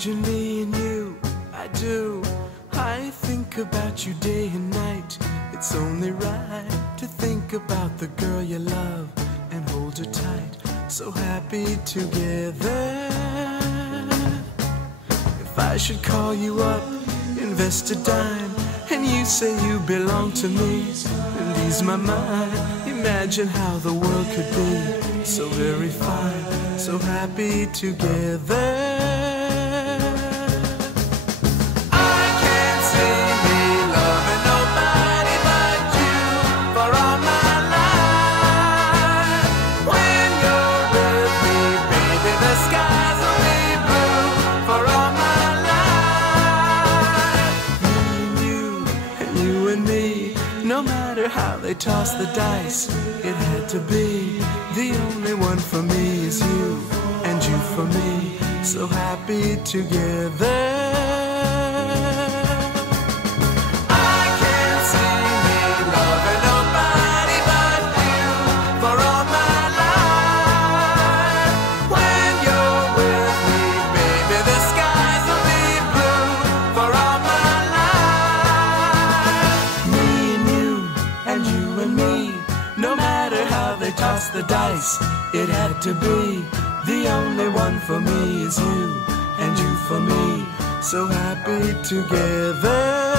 Imagine me and you, I do. I think about you day and night. It's only right to think about the girl you love and hold her tight. So happy together. If I should call you up, invest a dime, and you say you belong to me, and ease my mind. Imagine how the world could be so very fine, so happy together. No matter how they toss the dice, it had to be. The only one for me is you, and you for me, so happy together. No matter how they toss the dice, it had to be. The only one for me is you, and you for me, so happy together.